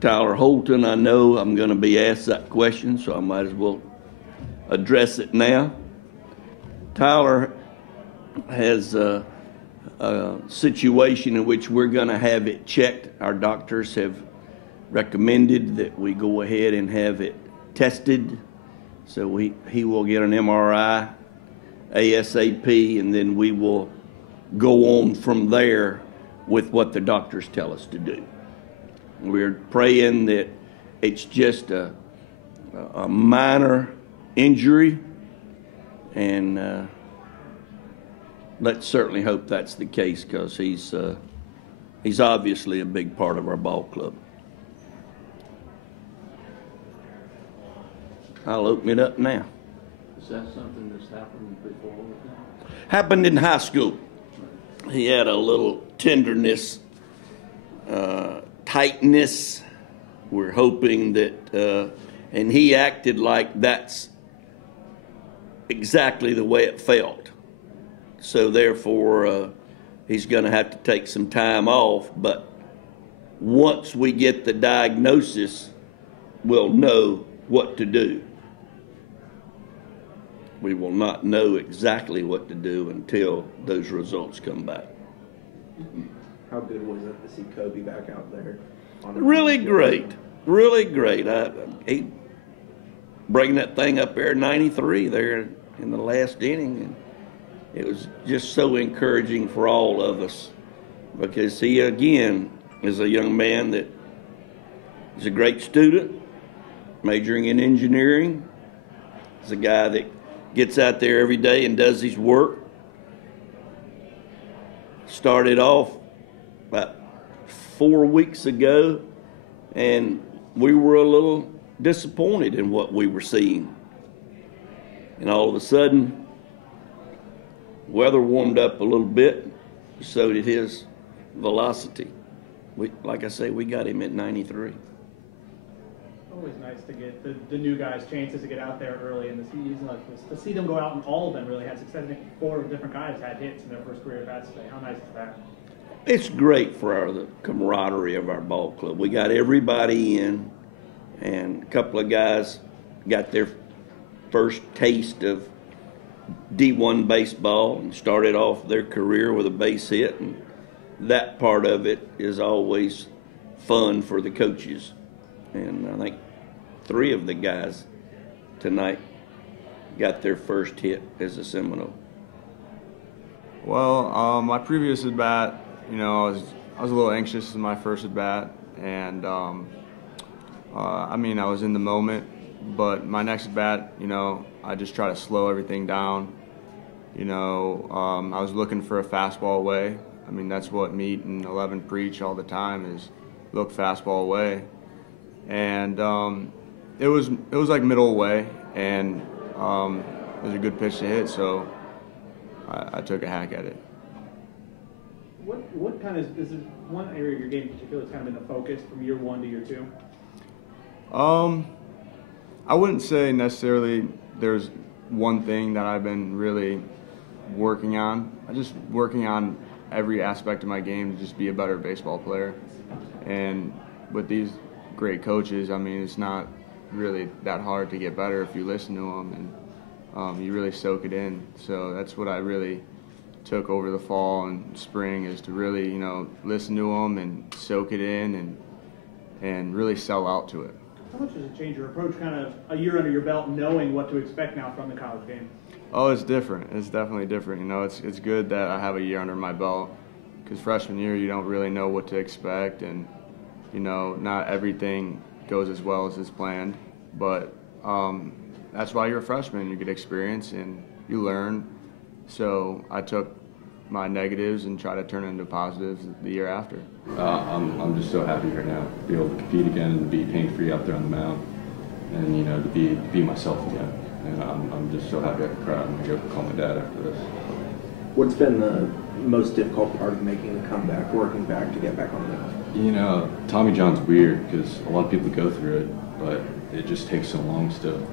Tyler Holton, I know I'm going to be asked that question, so I might as well address it now. Tyler has a situation in which we're going to have it checked. Our doctors have recommended that we go ahead and have it tested. So he will get an MRI ASAP, and then we will go on from there with what the doctors tell us to do. We're praying that it's just a minor injury, and let's certainly hope that's the case, because he's obviously a big part of our ball club. I'll open it up now. Is that something that's happened before with him? Happened in high school. He had a little tenderness, tightness. We're hoping that, and he acted like that's exactly the way it felt. So therefore, he's going to have to take some time off. But once we get the diagnosis, we'll know what to do. We will not know exactly what to do until those results come back. How good was it to see Cobi back out there? Really great. Really great. He bringing that thing up there 93 there in the last inning. And it was just so encouraging for all of us, because he, again, is a young man that is a great student, majoring in engineering. He's a guy that gets out there every day and does his work. Started off about 4 weeks ago, and we were a little disappointed in what we were seeing. And all of a sudden, weather warmed up a little bit, so did his velocity. Like I say, we got him at 93. Always nice to get the new guys chances to get out there early in the season like this. To see them go out and all of them really had success. I think 4 different guys had hits in their first career bats today. How nice is that? It's great for the camaraderie of our ball club. We got everybody in, and a couple of guys got their first taste of D1 baseball and started off their career with a base hit, and that part of it is always fun for the coaches. And I think 3 of the guys tonight got their first hit as a Seminole. Well, my previous at bat, you know, I was a little anxious in my first at bat, and I mean, I was in the moment. But my next at bat, you know, I just try to slow everything down. You know, I was looking for a fastball away. I mean, that's what Meat and 11 preach all the time, is look fastball away. And it was like middle away, and it was a good pitch to hit, so I took a hack at it. What kind of is it one area of your game in particular that's kind of been the focus from year 1 to year 2? I wouldn't say necessarily there's one thing that I've been really working on. I'm just working on every aspect of my game to just be a better baseball player. And with these great coaches, I mean, it's not really that hard to get better if you listen to them and you really soak it in. So that's what I really took over the fall and spring, is to really, you know, listen to them and soak it in and really sell out to it. How much does it change your approach, kind of a year under your belt, knowing what to expect now from the college game? Oh, it's different. It's definitely different. You know, it's good that I have a year under my belt, because freshman year you don't really know what to expect, and you know, not everything goes as well as it's planned. But that's why you're a freshman. You get experience and you learn. So I took my negatives and try to turn it into positives the year after. I'm just so happy right now to be able to compete again and be pain-free out there on the mound, and you know, to be myself again. And I'm just so happy I could cry. I'm gonna go call my dad after this. What's been the most difficult part of making the comeback, working back to get back on the mound? You know, Tommy John's weird because a lot of people go through it, but it just takes so long still.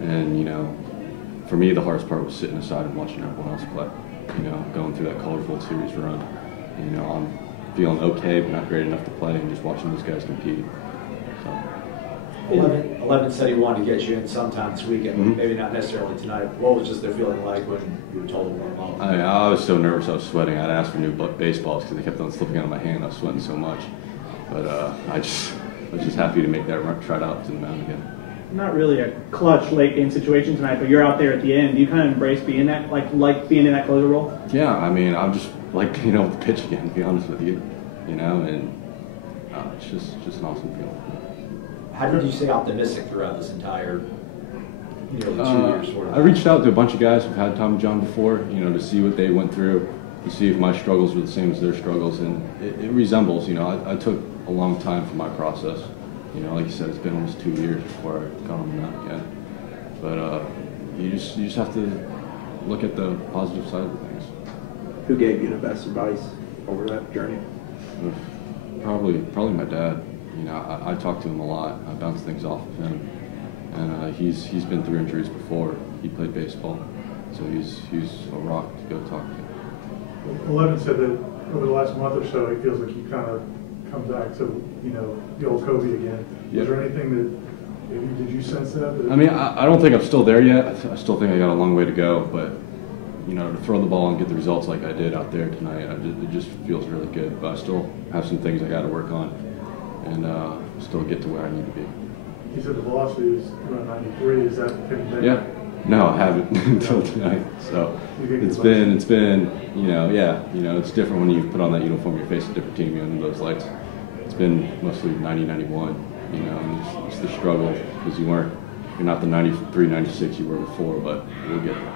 And you know, for me, the hardest part was sitting aside and watching everyone else play. You know, going through that colorful series run. You know, I'm feeling okay, but not great enough to play, and just watching those guys compete. So. 11 said he wanted to get you in sometime this weekend, Mm-hmm. maybe not necessarily tonight. What was just the feeling like when you were told to warm up? I was so nervous, I was sweating. I'd asked for new baseballs because they kept on slipping out of my hand. I was sweating so much. But I was just happy to make that run, try it out to the mound again. Not really a clutch late game situation tonight, but you're out there at the end. Do you kind of embrace being that, like being in that closer role? Yeah, I mean, I'm just like being able to pitch again, to be honest with you. You know, and it's just an awesome feeling. How did you stay optimistic throughout this entire nearly 2 years? Sort of? I reached out to a bunch of guys who've had Tommy John before, you know, to see what they went through, to see if my struggles were the same as their struggles, and it resembles. You know, I took a long time for my process. You know, like you said, it's been almost 2 years before I got on the mound again. But you just have to look at the positive side of things. Who gave you the best advice over that journey? Probably my dad. You know, I talk to him a lot. I bounce things off of him, and he's been through injuries before. He played baseball, so he's a rock to go talk to. 11 said that over the last month or so, he feels like he kind of come back to, you know, the old Cobi again. Yep. Is there anything that, did you sense that? I mean, I don't think I'm still there yet. I still think I got a long way to go, but, you know, to throw the ball and get the results like I did out there tonight, it just feels really good. But I still have some things I got to work on and still get to where I need to be. You said the velocity is around 93. Is that getting Yeah. No, I haven't until tonight. So it's been, you know, it's different when you put on that uniform, you face a different team, you're under those lights. It's been mostly 90, 91, you know, and it's the struggle because you're not the 93, 96 you were before, but we'll get there.